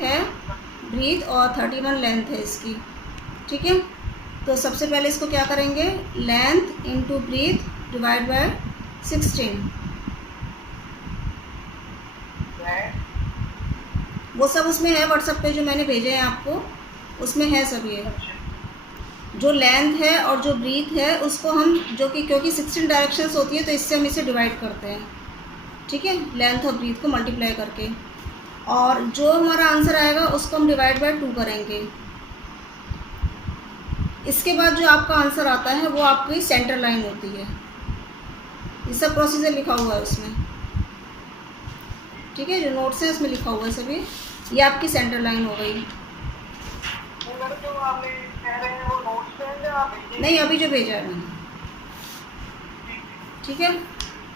है ब्रीथ और 31 लेंथ है इसकी। ठीक है, तो सबसे पहले इसको क्या करेंगे, length into breadth divide by 16। वो सब उसमें है व्हाट्सएप पे जो मैंने भेजे हैं आपको, उसमें है सब ये। जो लेंथ है और जो ब्रीथ है उसको हम जो कि क्योंकि 16 डायरेक्शंस होती है तो इससे हम इसे डिवाइड करते हैं। ठीक है, लेंथ और ब्रीथ को मल्टीप्लाई करके, और जो हमारा आंसर आएगा उसको हम डिवाइड बाय 2 करेंगे। इसके बाद जो आपका आंसर आता है वो आपकी सेंटर लाइन होती है। ये सब प्रोसीजर लिखा हुआ है उसमें। ठीक है, जो नोट्स है उसमें लिखा हुआ है सभी। ये आपकी सेंटर लाइन हो गई। जो आप कह रहे हैं वो नोट्स हैं या आप नहीं, अभी जो भेजा है मैंने। ठीक है,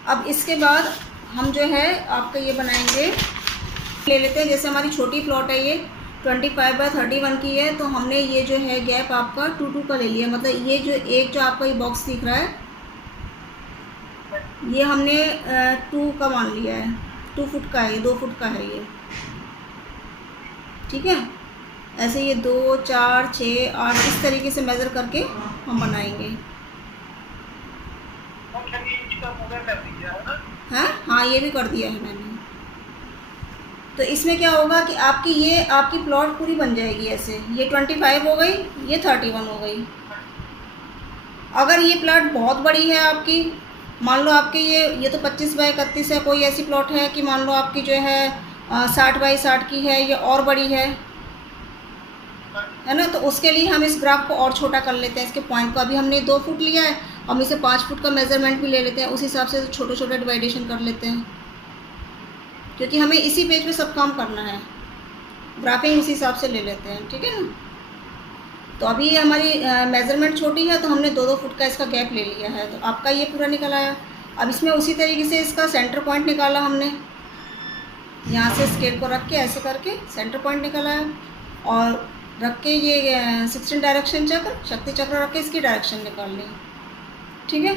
अब इसके बाद हम जो है आपका ये बनाएंगे, ले लेते हैं। जैसे हमारी छोटी प्लॉट है ये 25/31 की है, तो हमने ये जो है गैप आपका 2 का ले लिया। मतलब ये जो एक जो आपका ये बॉक्स दिख रहा है ये हमने 2 का मान लिया है। 2 फुट का है, 2 फुट का है ये। ठीक है, ऐसे ये 2, 4, 6, 8 इस तरीके से मेज़र करके हम बनाएंगे। हाँ हाँ, ये भी कर दिया है मैंने। तो इसमें क्या होगा कि आपकी प्लॉट पूरी बन जाएगी ऐसे। ये 25 हो गई, ये 31 हो गई। अगर ये प्लॉट बहुत बड़ी है आपकी, मान लो आपकी ये तो 25/31 है, कोई ऐसी प्लॉट है कि मान लो आपकी जो है 60/60 की है, ये और बड़ी है ना, तो उसके लिए हम इस ग्राफ को और छोटा कर लेते हैं। इसके पॉइंट को अभी हमने 2 फुट लिया है, हम इसे 5 फुट का मेज़रमेंट भी ले लेते हैं। उस हिसाब से छोटे छोटे डिवाइडेशन कर लेते हैं, क्योंकि हमें इसी पेज पे सब काम करना है। ग्राफिंग उसी हिसाब से ले लेते हैं। ठीक है ना, तो अभी ये हमारी मेज़रमेंट छोटी है तो हमने 2-2 फुट का इसका गैप ले लिया है, तो आपका ये पूरा निकल आया। अब इसमें उसी तरीके से इसका सेंटर पॉइंट निकाला हमने, यहाँ से स्केल को रख के ऐसे करके सेंटर पॉइंट निकल आया, और रख के ये 16 डायरेक्शन चक्र, शक्ति चक्र रख के इसकी डायरेक्शन निकाल ली। ठीक है,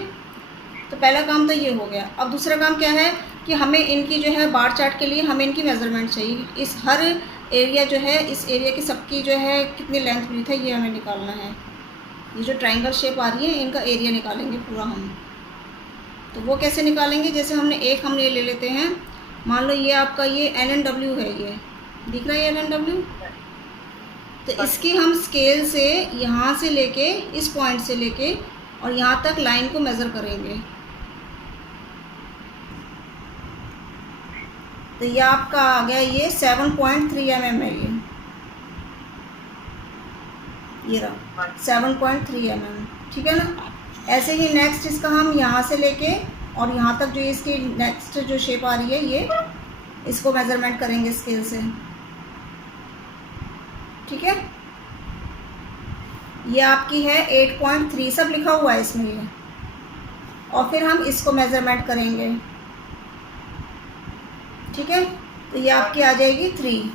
तो पहला काम तो ये हो गया। अब दूसरा काम क्या है कि हमें इनकी जो है बार चार्ट के लिए हमें इनकी मेज़रमेंट चाहिए। इस हर एरिया जो है, इस एरिया की सबकी जो है कितनी लेंथ ब्रीथ है ये हमें निकालना है। ये जो ट्रायंगल शेप आ रही है इनका एरिया निकालेंगे पूरा हम। तो वो कैसे निकालेंगे, जैसे हम ये ले लेते हैं। मान लो ये आपका ये NNW है, ये दिख रहा है NNW। तो इसकी हम स्केल से यहाँ से लेके, इस पॉइंट से लेके और यहाँ तक लाइन को मेज़र करेंगे। तो ये आपका आ गया, ये 7.3 mm है। ये रहा 7.3 mm। ठीक है ना, ऐसे ही नेक्स्ट इसका हम यहाँ से लेके और यहाँ तक जो इसकी नेक्स्ट जो शेप आ रही है ये, इसको मेज़रमेंट करेंगे स्केल से। ठीक है, ये आपकी है 8.3, सब लिखा हुआ है इसमें ये। और फिर हम इसको मेज़रमेंट करेंगे। ठीक है, तो ये आपकी आ जाएगी 3।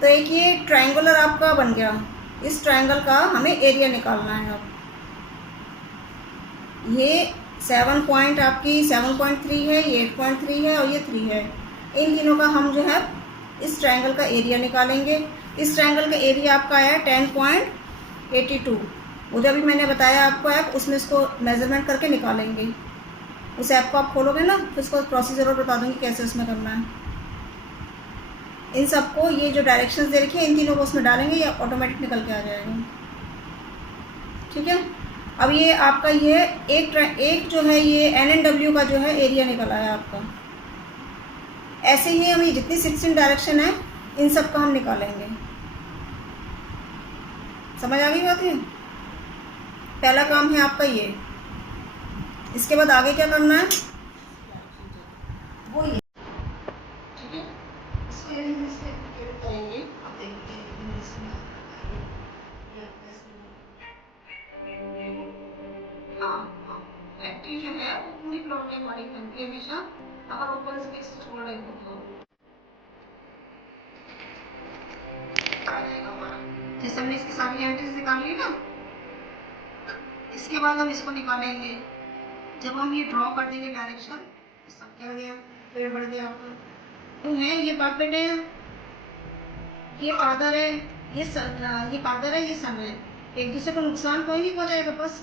तो एक ये ट्रायंगुलर आपका बन गया। इस ट्रायंगल का हमें एरिया निकालना है। अब ये 7.3 है, ये 8.3 है और ये 3 है। इन तीनों का हम जो है इस ट्रायंगल का एरिया निकालेंगे। इस ट्रायंगल का एरिया आपका आया 10.82। वो जो अभी मैंने बताया आपको ऐप, उसमें इसको मेज़रमेंट करके निकालेंगे। उस ऐप को आप खोलोगे ना, फिर इसको प्रोसीजर और बता दूँगी कैसे उसमें करना है। इन सबको ये जो डायरेक्शंस दे रखी है इन तीनों को उसमें डालेंगे, या ऑटोमेटिक निकल के आ जाएगा। ठीक है, अब ये आपका ये एक जो है ये NNW का जो है एरिया निकल आया आपका। ऐसे ही हम ये जितनी 16 डायरेक्शन है इन सब का हम निकालेंगे। समझ आ गई बात है? पहला काम है आपका ये। इसके बाद आगे क्या करना है वो ये। ठीक है, हाँ हाँ, एक्टिव जो है वो पूरी प्लॉट के अकॉर्डिंग बनती है हमेशा। अगर ओपन स्पेस छोड़ रहे हो तो आ जाएगा हमारा। जैसे हमने इसकी सारी एंट्रीज निकाल ली ना, इसके बाद हम इसको निकालेंगे। जब हम ये ड्रॉ कर देंगे डायरेक्शन, सब क्या हो गया, पेड़ बढ़ गया आपका। तो है ये पापेट है, ये फादर है, ये फादर है, ये सन है। एक दूसरे को नुकसान कोई नहीं पहुंचाएगा, बस